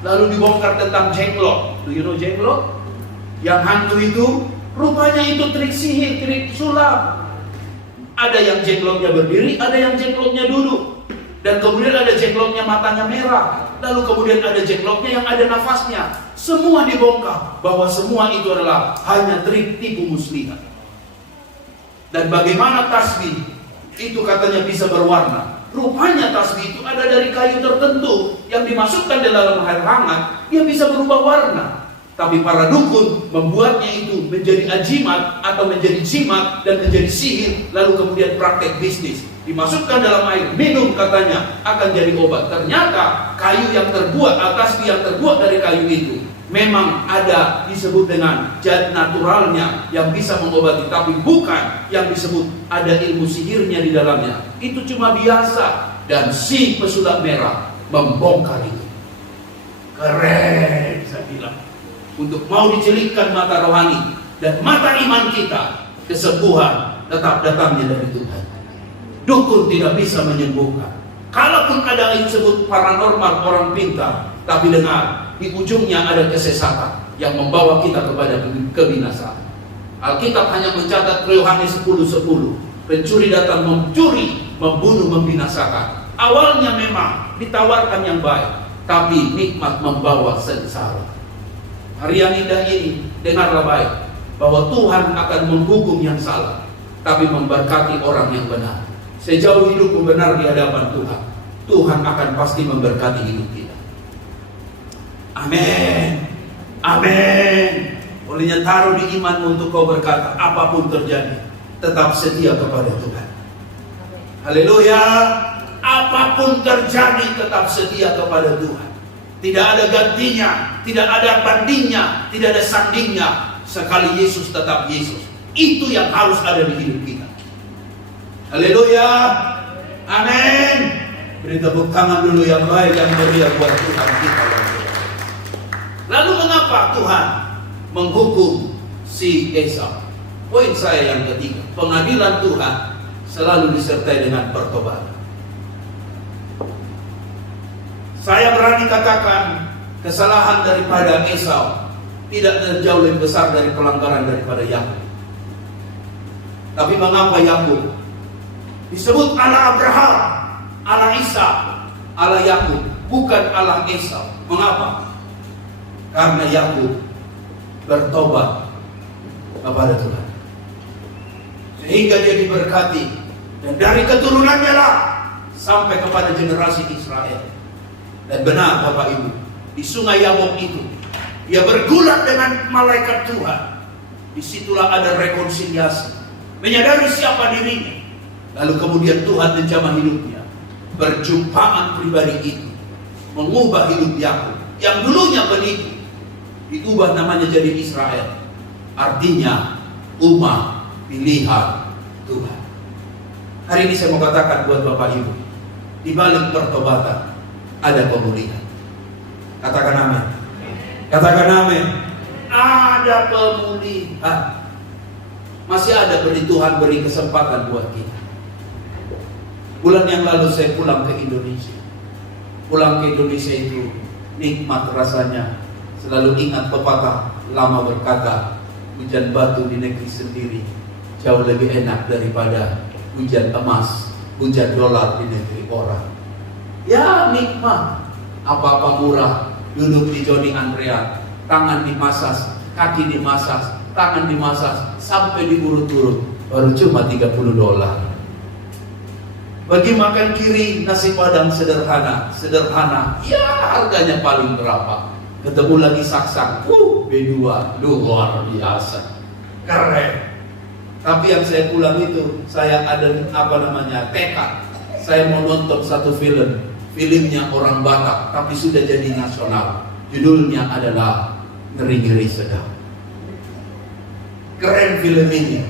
Lalu dibongkar tentang jenglot. Do you know jenglot? Yang hantu itu, rupanya itu trik sihir, trik sulap. Ada yang jenglotnya berdiri, ada yang jenglotnya duduk. Dan kemudian ada jenglotnya matanya merah. Lalu kemudian ada jenglotnya yang ada nafasnya. Semua dibongkar bahwa semua itu adalah hanya trik tipu muslihat. Dan bagaimana tasbih itu katanya bisa berwarna. Rupanya tasbih itu ada dari kayu tertentu yang dimasukkan di dalam air hangat, dia bisa berubah warna. Tapi para dukun membuatnya itu menjadi ajimat atau menjadi jimat dan menjadi sihir, lalu kemudian praktek bisnis. Dimasukkan dalam air, minum katanya akan jadi obat. Ternyata kayu yang terbuat, tasbih yang terbuat dari kayu itu memang ada disebut dengan zat naturalnya yang bisa mengobati, tapi bukan yang disebut ada ilmu sihirnya di dalamnya. Itu cuma biasa. Dan si pesulap merah membongkar itu. Keren, saya bilang. Untuk mau dicelikkan mata rohani dan mata iman kita, kesembuhan tetap datangnya dari Tuhan. Dukun tidak bisa menyembuhkan. Kalaupun ada yang disebut paranormal, orang pintar, tapi dengar, di ujungnya ada kesesatan yang membawa kita kepada kebinasaan. Alkitab hanya mencatat Yohanes 10:10. Pencuri datang mencuri, membunuh, membinasakan. Awalnya memang ditawarkan yang baik, tapi nikmat membawa sengsara. Hari yang indah ini, dengarlah baik, bahwa Tuhan akan menghukum yang salah, tapi memberkati orang yang benar. Sejauh hidupmu benar di hadapan Tuhan, Tuhan akan pasti memberkati hidup kita. Amin. Amin. Olehnya taruh di imanmu untuk kau berkata, apapun terjadi, tetap setia kepada Tuhan. Haleluya. Apapun terjadi, tetap setia kepada Tuhan. Tidak ada gantinya, tidak ada bandingnya, tidak ada sandingnya. Sekali Yesus tetap Yesus. Itu yang harus ada di hidup kita. Haleluya. Amin. Beri tepuk tangan dulu yang baik dan meriah buat Tuhan kita. Lalu mengapa Tuhan menghukum si Esau? Poin saya yang ketiga, pengadilan Tuhan selalu disertai dengan pertobatan. Saya berani katakan kesalahan daripada Esau tidak jauh lebih besar dari pelanggaran daripada Yakub. Tapi mengapa Yakub disebut Allah Abraham, Allah Ishak, Allah Yakub, bukan Allah Esau? Mengapa? Karena Yakub bertobat kepada Tuhan, sehingga dia diberkati, dan dari keturunannya lah sampai kepada generasi Israel. Dan benar Bapak Ibu, di sungai Yabok itu dia bergulat dengan malaikat Tuhan. Disitulah ada rekonsiliasi, menyadari siapa dirinya. Lalu kemudian Tuhan menjamah hidupnya. Perjumpaan pribadi itu mengubah hidup Yakub yang dulunya penipu, diubah namanya jadi Israel. Artinya umat pilihan Tuhan. Hari ini saya mau katakan buat Bapak Ibu, di balik pertobatan ada pemulihan. Katakan amin. Katakan amin. Ada pemulihan. Masih ada beri Tuhan beri kesempatan buat kita. Bulan yang lalu saya pulang ke Indonesia. Pulang ke Indonesia itu nikmat rasanya. Selalu ingat pepatah lama berkata, hujan batu di negeri sendiri jauh lebih enak daripada hujan emas, hujan dolar di negeri orang. Ya nikmat, apa-apa murah, duduk di Joni Andrean, tangan dimasas, kaki dimasas, tangan dimasas, sampai diurut-urut, baru cuma $30. Bagi makan kiri nasi padang sederhana, ya harganya paling berapa? Ketemu lagi saksak, B2, luar biasa, keren. Tapi yang saya pulang itu, saya ada tekad. Saya mau nonton satu filmnya orang Batak, tapi sudah jadi nasional. Judulnya adalah Ngeri-Ngeri Sedap. Keren film ini.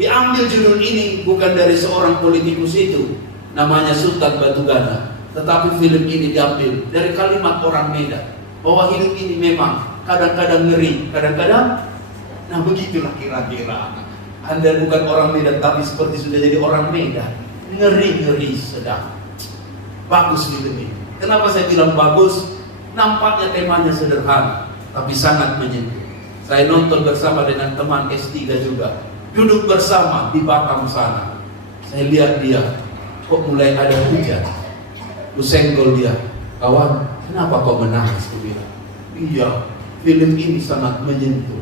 Diambil judul ini bukan dari seorang politikus itu, namanya Sultan Batugana, tetapi film ini diambil dari kalimat orang Medan, bahwa hidup ini memang kadang-kadang ngeri, kadang-kadang, nah begitulah kira-kira. Anda bukan orang Medan, tapi seperti sudah jadi orang Medan. Ngeri-ngeri sedap. Bagus film ini. Kenapa saya bilang bagus? Nampaknya temanya sederhana, tapi sangat menyentuh. Saya nonton bersama dengan teman S3 juga. Duduk bersama di Batam sana. Saya lihat dia, kok mulai ada hujan. Ku senggol dia, kawan, kenapa kau menangis? Ku bilang, iya, film ini sangat menyentuh.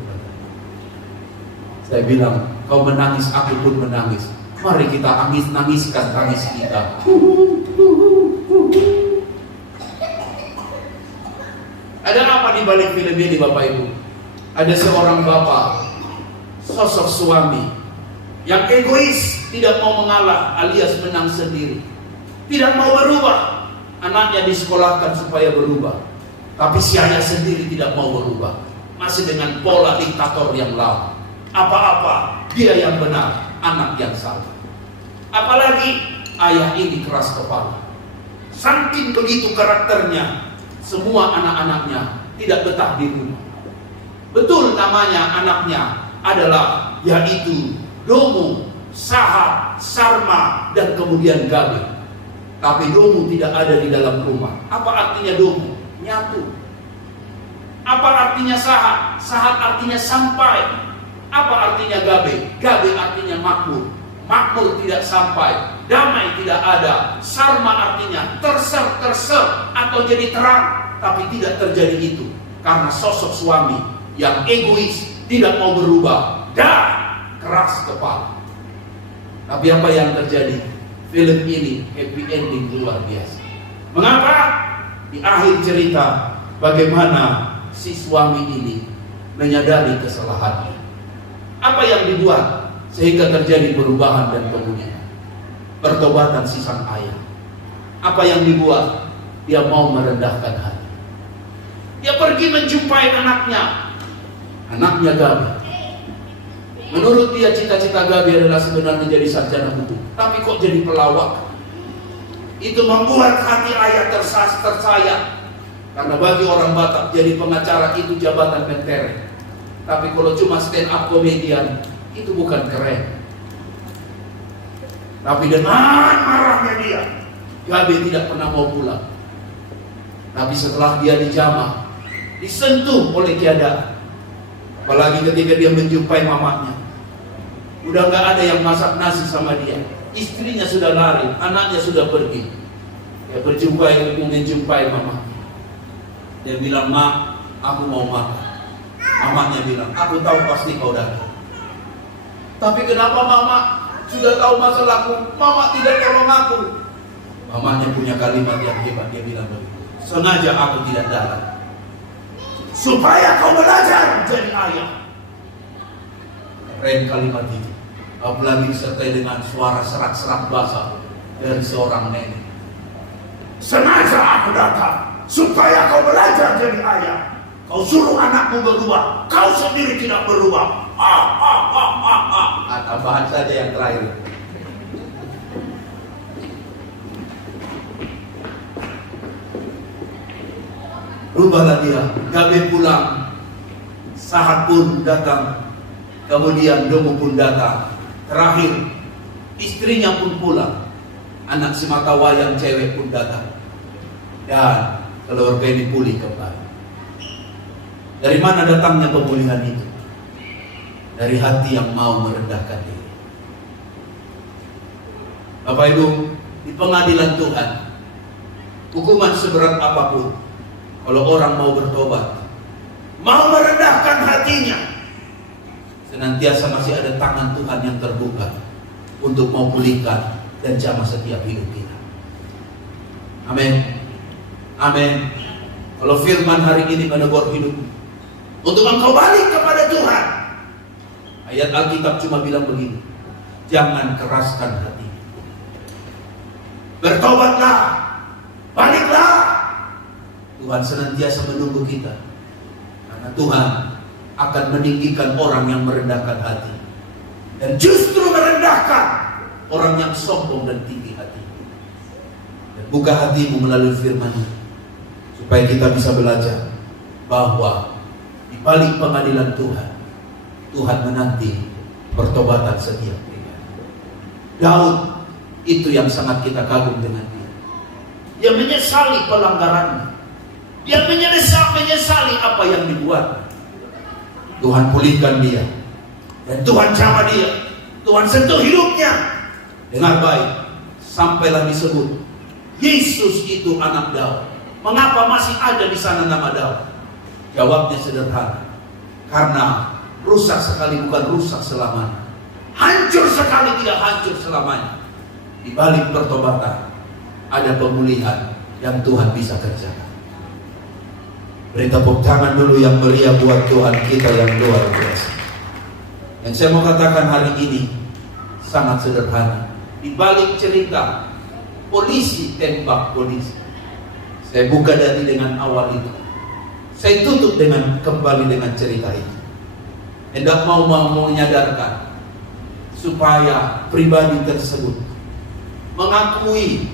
Saya bilang, kau menangis, aku pun menangis. Mari kita nangiskan tangis kita. Ada apa di balik film ini, Bapak Ibu? Ada seorang bapak, sosok suami yang egois, tidak mau mengalah alias menang sendiri, tidak mau berubah. Anaknya disekolahkan supaya berubah, tapi si ayah sendiri tidak mau berubah, masih dengan pola diktator yang lama. Apa-apa dia yang benar, anak yang salah. Apalagi ayah ini keras kepala. Saking begitu karakternya, semua anak-anaknya tidak betah di rumah. Betul namanya anaknya adalah yaitu Domu, Sahat, Sarma, dan kemudian Gabe. Tapi Domu tidak ada di dalam rumah. Apa artinya Domu? Nyatu. Apa artinya Sahat? Sahat artinya sampai. Apa artinya Gabe? Gabe artinya makmur. Makmur tidak sampai, damai tidak ada. Sarma artinya terser atau jadi terang, tapi tidak terjadi itu karena sosok suami yang egois, tidak mau berubah dan keras kepala. Tapi apa yang terjadi? Film ini happy ending luar biasa. Mengapa? Di akhir cerita, bagaimana si suami ini menyadari kesalahannya. Apa yang dibuat sehingga terjadi perubahan dan pemulihan? Pertobatan si sang ayah. Apa yang dibuat? Dia mau merendahkan hati. Dia pergi menjumpai anaknya Gabe. Menurut dia cita-cita Gabe adalah sebenarnya jadi sarjana hukum, tapi kok jadi pelawak? Itu membuat hati ayah tersayat. Karena bagi orang Batak jadi pengacara itu jabatan mentereng. Tapi kalau cuma stand up comedian itu bukan keren. Tapi dengan marahnya dia, Gabe tidak pernah mau pulang. Tapi setelah dia dijamah, disentuh oleh keadaan. Apalagi ketika dia menjumpai mamanya, udah gak ada yang masak nasi sama dia. Istrinya sudah lari, anaknya sudah pergi. Dia menjumpai mama. Dia bilang, "Ma, aku mau makan." Mamanya bilang, "Aku tahu pasti kau datang. Tapi kenapa mama sudah tahu masalahku, mama tidak tolong aku?" Mamanya punya kalimat yang hebat. Dia bilang begitu, "Sengaja aku tidak datang supaya kau belajar jadi ayah." Keren kalimat itu. Apalagi disertai dengan suara serak-serak basah dari seorang nenek. "Sengaja aku datang supaya kau belajar jadi ayah. Kau suruh anakmu berubah, kau sendiri tidak berubah. Tambahan saja yang terakhir. Rubahlah dia. Gabe pulang, Sahat pun datang, kemudian Domu pun datang. Terakhir, istrinya pun pulang. Anak semata wayang cewek pun datang. Dan keluarga ini pulih kembali. Dari mana datangnya pemulihan itu? Dari hati yang mau merendahkan diri. Bapak Ibu, di pengadilan Tuhan, hukuman seberat apapun, kalau orang mau bertobat, mau merendahkan hatinya, senantiasa masih ada tangan Tuhan yang terbuka untuk mau pulihkan dan jamah setiap hidup kita. Amin. Amin. Kalau firman hari ini menegur hidupmu untuk engkau balik kepada Tuhan, ayat Alkitab cuma bilang begini: jangan keraskan hati. Bertobatlah, baliklah. Tuhan senantiasa menunggu kita, karena Tuhan akan meninggikan orang yang merendahkan hati, dan justru merendahkan orang yang sombong dan tinggi hati. Dan buka hatimu melalui firman-Nya, supaya kita bisa belajar bahwa di balik pengadilan Tuhan, Tuhan menanti pertobatan setiap pribadi. Daud itu yang sangat kita kagum dengan dia. Dia menyesali pelanggarannya. Dia menyesali apa yang dibuat. Tuhan pulihkan dia, dan Tuhan jamah dia. Tuhan sentuh hidupnya. Dengar baik, sampailah disebut Yesus itu anak Daud. Mengapa masih ada di sana nama Daud? Jawabnya sederhana, karena rusak sekali bukan rusak selamanya, hancur sekali tidak hancur selamanya. Di balik pertobatan ada pemulihan yang Tuhan bisa kerjakan. Beri tepuk tangan dulu yang meriah buat Tuhan kita yang luar biasa. Yang saya mau katakan hari ini sangat sederhana. Di balik cerita polisi tembak polisi, saya buka dari dengan awal itu, saya tutup dengan kembali dengan cerita itu. Hendak mau menyadarkan supaya pribadi tersebut mengakui,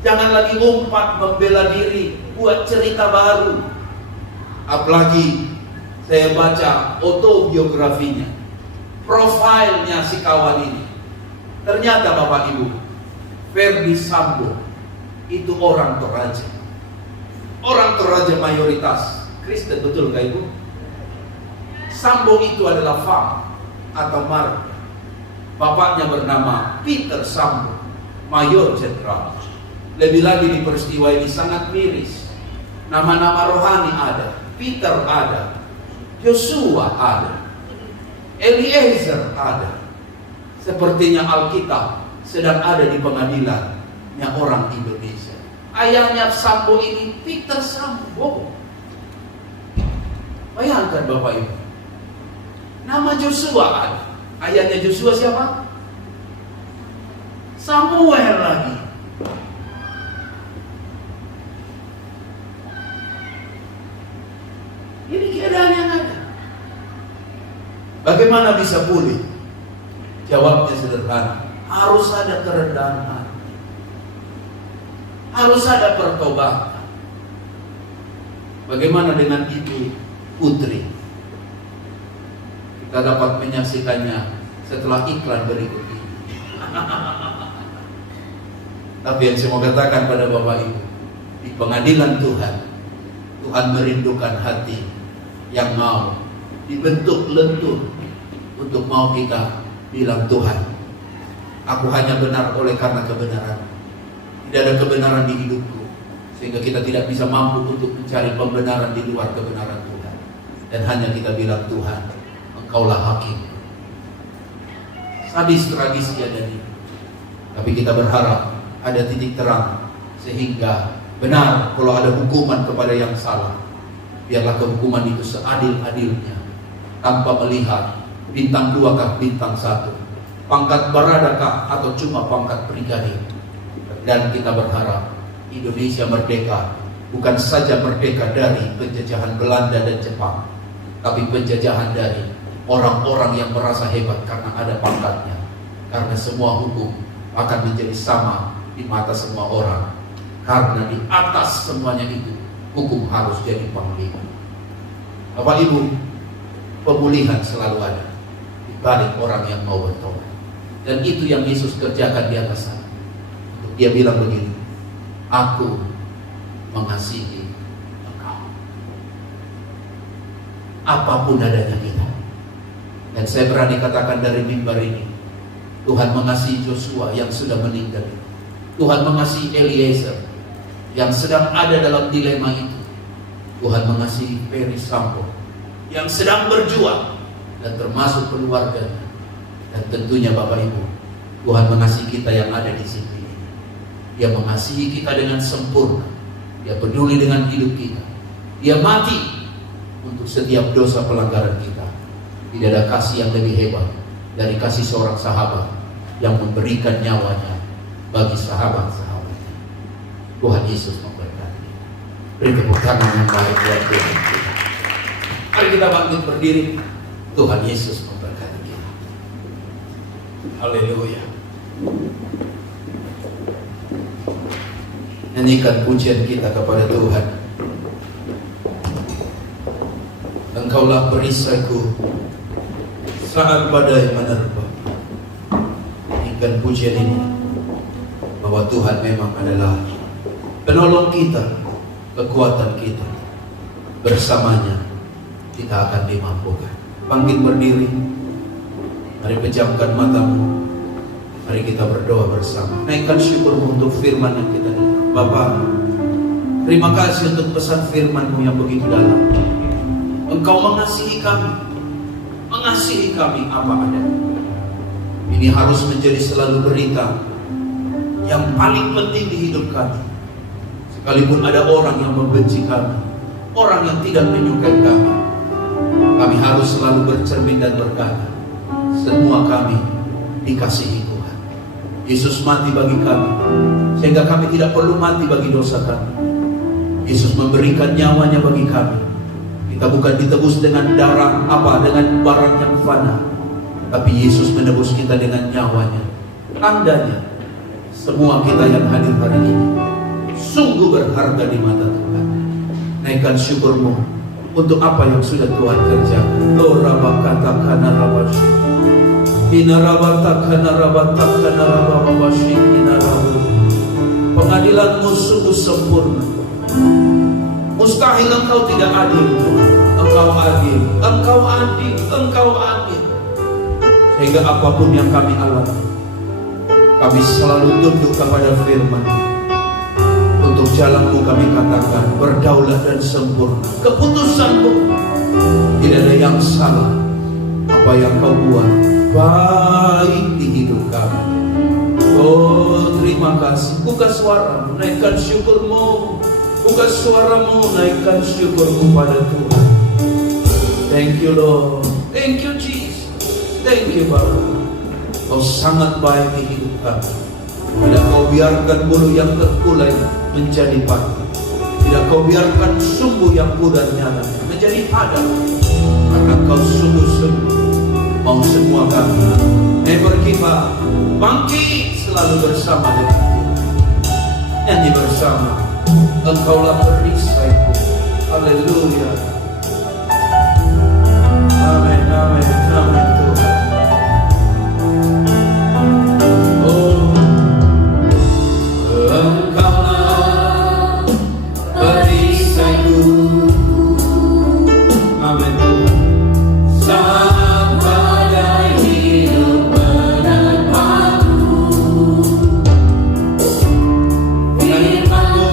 jangan lagi umpat membela diri, buat cerita baru. Apalagi saya baca autobiografinya, profilnya si kawan ini. Ternyata Bapak Ibu, Ferdy Sambo itu orang Toraja. Orang Toraja mayoritas Kristen, betul gak Ibu? Sambo itu adalah fam atau marga. Bapaknya bernama Peter Sambo, mayor jenderal. Lebih lagi di peristiwa ini sangat miris. Nama-nama rohani ada, Peter ada, Joshua ada, Eliezer ada. Sepertinya Alkitab sedang ada di pengadilannya orang Indonesia. Ayahnya Sambo ini Peter Sambo. Bayangkan Bapak Ibu, nama Joshua ada. Ayahnya Joshua siapa? Samuel lagi. Ini keadaan yang ada. Bagaimana bisa pulih? Jawabnya sederhana, harus ada kerendahan hati, harus ada pertobatan. Bagaimana dengan Ibu Putri? Kita dapat menyaksikannya setelah iklan berikut ini. Tapi yang saya mau katakan pada Bapak Ibu, di pengadilan Tuhan, Tuhan merindukan hati yang mau dibentuk lentur untuk mau kita bilang, Tuhan, aku hanya benar oleh karena kebenaran. Tidak ada kebenaran di hidupku, sehingga kita tidak bisa mampu untuk mencari pembenaran di luar kebenaran Tuhan. Dan hanya kita bilang, Tuhan, Engkaulah hakim. Sadis tragis ada ini, tapi kita berharap ada titik terang, sehingga benar kalau ada hukuman kepada yang salah, biarlah kehukuman itu seadil-adilnya, tanpa melihat bintang 2 kah bintang 1, pangkat baradakah atau cuma pangkat brigade. Dan kita berharap Indonesia merdeka, bukan saja merdeka dari penjajahan Belanda dan Jepang, tapi penjajahan dari orang-orang yang merasa hebat karena ada pangkatnya. Karena semua hukum akan menjadi sama di mata semua orang, karena di atas semuanya itu hukum harus jadi panglima. Bapak Ibu, pemulihan selalu ada di balik orang yang mau bertobat. Dan itu yang Yesus kerjakan di atas sana. Dia bilang begini, aku mengasihi engkau. apapun adanya kita. Dan saya berani katakan dari mimbar ini, Tuhan mengasihi Joshua yang sudah meninggal. Tuhan mengasihi Eliezer yang sedang ada dalam dilema itu. Tuhan mengasihi Ferry Sambo yang sedang berjuang, dan termasuk keluarganya. Dan tentunya Bapak Ibu, Tuhan mengasihi kita yang ada di sini. Dia mengasihi kita dengan sempurna. Dia peduli dengan hidup kita. Dia mati untuk setiap dosa pelanggaran kita. Tidak ada kasih yang lebih hebat dari kasih seorang sahabat yang memberikan nyawanya bagi sahabat-sahabatnya. Tuhan Yesus memberkati. Beri tepuk tangan yang baik buat Tuhan kita. Mari kita bangkit berdiri. Tuhan Yesus memberkati kita. Haleluya. Nyanyikan pujian kita kepada Tuhan. Engkaulah perisaiku saat badai menerpa. Nyanyikan pujian ini bahwa Tuhan memang adalah penolong kita, kekuatan kita. Bersamanya kita akan dimampukan. Bangkit berdiri. Mari pejamkan matamu. Mari kita berdoa bersama. Naikkan syukur untuk firman yang kita dengar. Bapa, terima kasih untuk pesan firman-Mu yang begitu dalam. Engkau mengasihi kami apa adanya. Ini harus menjadi selalu berita yang paling penting di hidup kami. Sekalipun ada orang yang membenci kami, orang yang tidak menyukai kami harus selalu bercermin dan berkata, semua kami dikasihi Tuhan. Yesus mati bagi kami, sehingga kami tidak perlu mati bagi dosa kami. Yesus memberikan nyawanya bagi kami. Kita bukan ditebus dengan darah dengan barang yang fana, tapi Yesus menebus kita dengan nyawanya. Tandanya, semua kita yang hadir hari ini sungguh berharga di mata Tuhan. Naikkan syukurmu untuk apa yang sudah Tuhan kerjakan. Oh rabakatakana rabashi, inarabatakana rabatakana rababashi, inarabu. Pengadilanmu sungguh sempurna. Mustahil engkau tidak adil, Tuhan. Engkau adil, engkau adil, engkau adil. Sehingga apapun yang kami alami, kami selalu tunduk kepada firman. Untuk jalanmu kami katakan berdaulat dan sempurna. Keputusanmu tidak ada yang salah. Apa yang kau buat baik di hidup kami. Oh terima kasih. Buka suaramu, naikkan syukurmu. Buka suaramu, naikkan syukur kepada Tuhan. Thank you Lord. Thank you Jesus. Thank you Bapa. Kau sangat baik di hidup kami. Tidak kau biarkan bulu yang terkulai menjadi pagi. Tidak kau biarkan sumbu yang pudar nyala menjadi padam. Karena kau sungguh-sungguh mau semua kami never give up, bangkit selalu bersama dengan kita. Nyanyi bersama. Engkaulah perisaiku. Haleluya. Amin, amin, amin Tuhan. Oh, Engkaulah perisaiku. Amin Tuhan. Saat badai hidup menerpaku, firman-Mu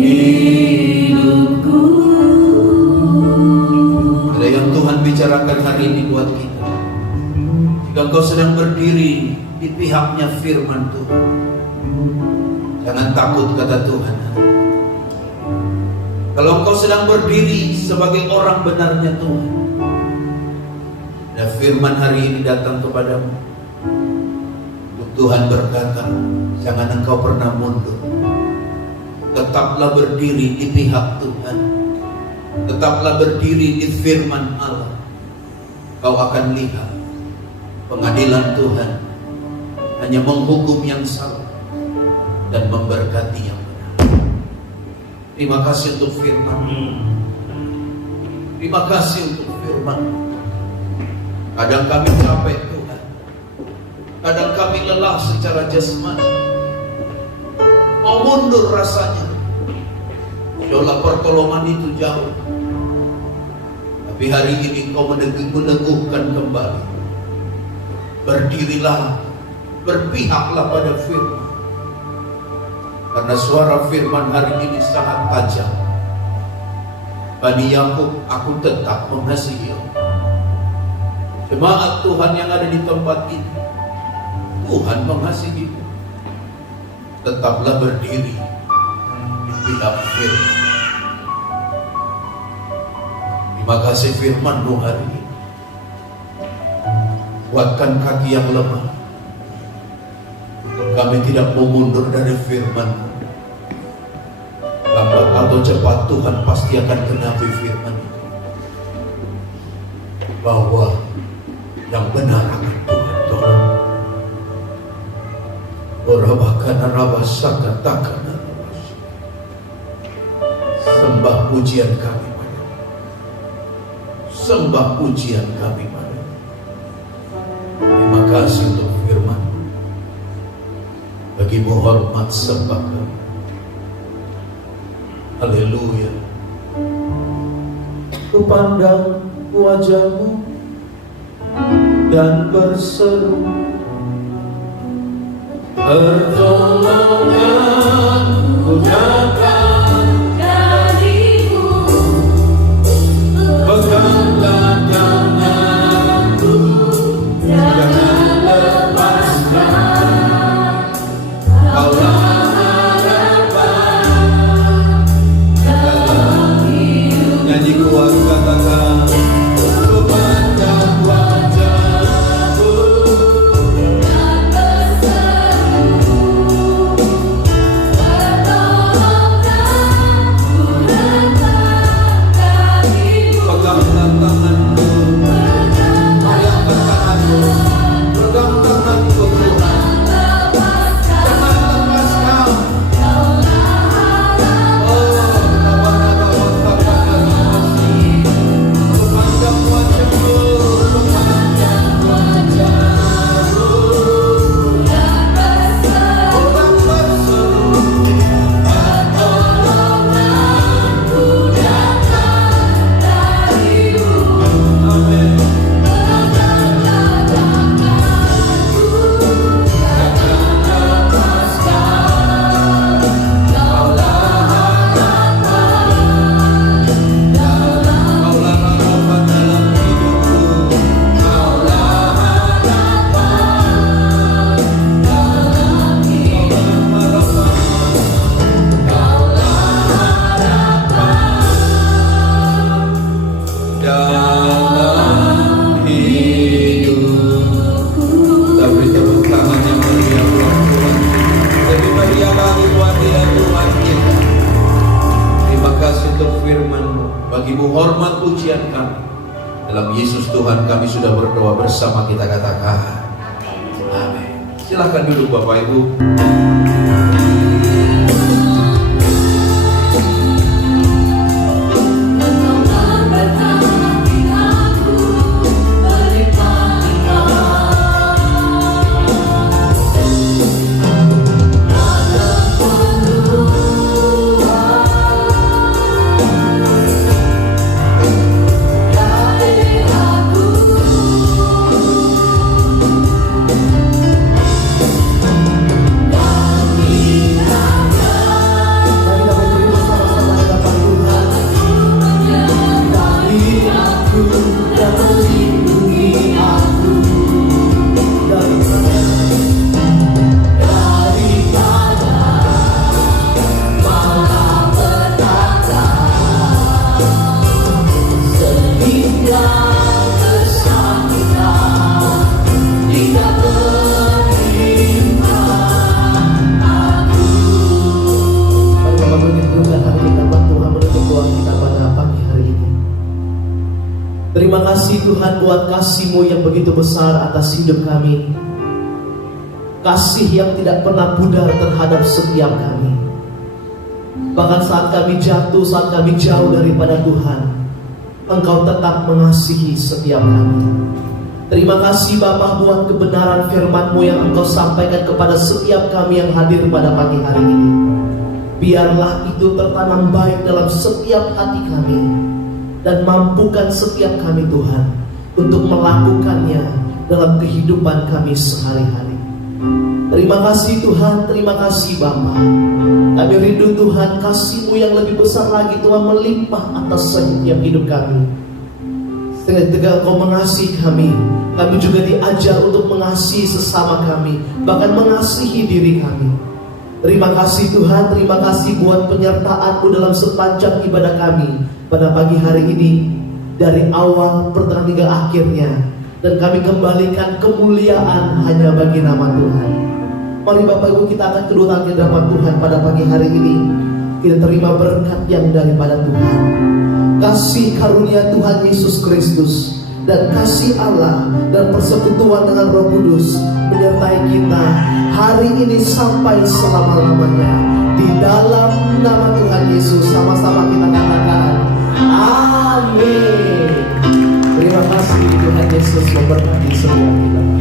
hidupku. Ada yang Tuhan bicarakan hari ini buat kita. Jika engkau sedang berdiri di pihaknya firman Tuhan, jangan takut, kata Tuhan. Kalau engkau sedang berdiri sebagai orang benarnya Tuhan, dan firman hari ini datang kepadamu, Tuhan berkata, jangan engkau pernah mundur. Tetaplah berdiri di pihak Tuhan. Tetaplah berdiri di firman Allah. Kau akan lihat pengadilan Tuhan hanya menghukum yang salah dan memberkati yang benar. Terima kasih untuk firman. Terima kasih untuk firman. Kadang kami capek Tuhan, kadang kami lelah secara jasmani, mau mundur rasanya, seolah pertolongan itu jauh. Tapi hari ini Kau meneguhkan kembali. Berdirilah, berpihaklah pada firman. Karena suara firman hari ini sangat tajam. Bani Yakub, aku tetap mengasihi. Jemaat Tuhan yang ada di tempat ini, Tuhan mengasihi. Tetaplah berdiri di pihak firman. Terima kasih firman-Mu hari ini. Kuatkan kaki yang lemah. Kami tidak mau mundur dari firman-Mu. Lambat atau cepat Tuhan pasti akan genapi firman itu, bahwa yang benar akan Tuhan tolong. Orabakana rabasaka takana rabasaka. Sembah pujian kami padamu. Sembah pujian kami padamu. Terima kasih untuk firman. Bagimu hormat sembah kami. Haleluya. Ku pandang wajah-Mu dan berseru, pertolonganku datang darimu. peganglah tanganku, jangan lepaskan. Kaulah harapan dalam hidup. Nyanyi kuat katakan, ku pandang wajah-Mu Dan berseru, pertolonganku datang darimu. peganglah tanganku, goyangkan tanganku, pegang tanganku Tuhan, jangan lepaskan. Oh, ku pandang wajah-Mu, ku pandang wajah-Mu, Dan berseru, orang berseru, pertolonganku datang darimu. amin. Kaulah harapan dalam hidupku, Kaulah harapan dalam hidupku, Kaulah harapan dalam hidupku. Kita beri tepuk tangan yang meriah buat Tuhan. Lebih meriah lagi buat Dia Tuhan kita. Terima kasih untuk firman-Mu. Bagimu hormat pujian kami. Dalam Yesus Tuhan kami sudah berdoa bersama, kita katakan amin. Silakan duduk Bapak Ibu. Dari aku Terima kasih Tuhan buat kasih-Mu yang begitu besar atas hidup kami. Kasih yang tidak pernah pudar terhadap setiap kami. Bahkan saat kami jatuh, saat kami jauh daripada Tuhan, Engkau tetap mengasihi setiap kami. Terima kasih Bapa buat kebenaran firman-Mu yang Engkau sampaikan kepada setiap kami yang hadir pada pagi hari ini. Biarlah itu tertanam baik dalam setiap hati kami, dan mampukan setiap kami Tuhan untuk melakukannya dalam kehidupan kami sehari-hari. Terima kasih Tuhan, terima kasih Bapa. Kami rindu Tuhan, kasih-Mu yang lebih besar lagi Tuhan melimpah atas setiap hidup kami. Ketika Engkau mengasihi kami, kami juga diajar untuk mengasihi sesama kami, bahkan mengasihi diri kami. Terima kasih Tuhan, terima kasih buat penyertaan-Mu dalam sepanjang ibadah kami pada pagi hari ini, dari awal pertengahan hingga akhirnya. Dan kami kembalikan kemuliaan hanya bagi nama Tuhan. Mari Bapak Ibu, kita akan kedua tangan di hadapan Tuhan pada pagi hari ini. Kita terima berkat yang daripada Tuhan. Kasih karunia Tuhan Yesus Kristus dan kasih Allah dan persekutuan dengan Roh Kudus menyertai kita hari ini sampai selama-lamanya. Di dalam nama Tuhan Yesus, sama-sama kita katakan amin. Terima kasih Tuhan Yesus memberkati semua kita.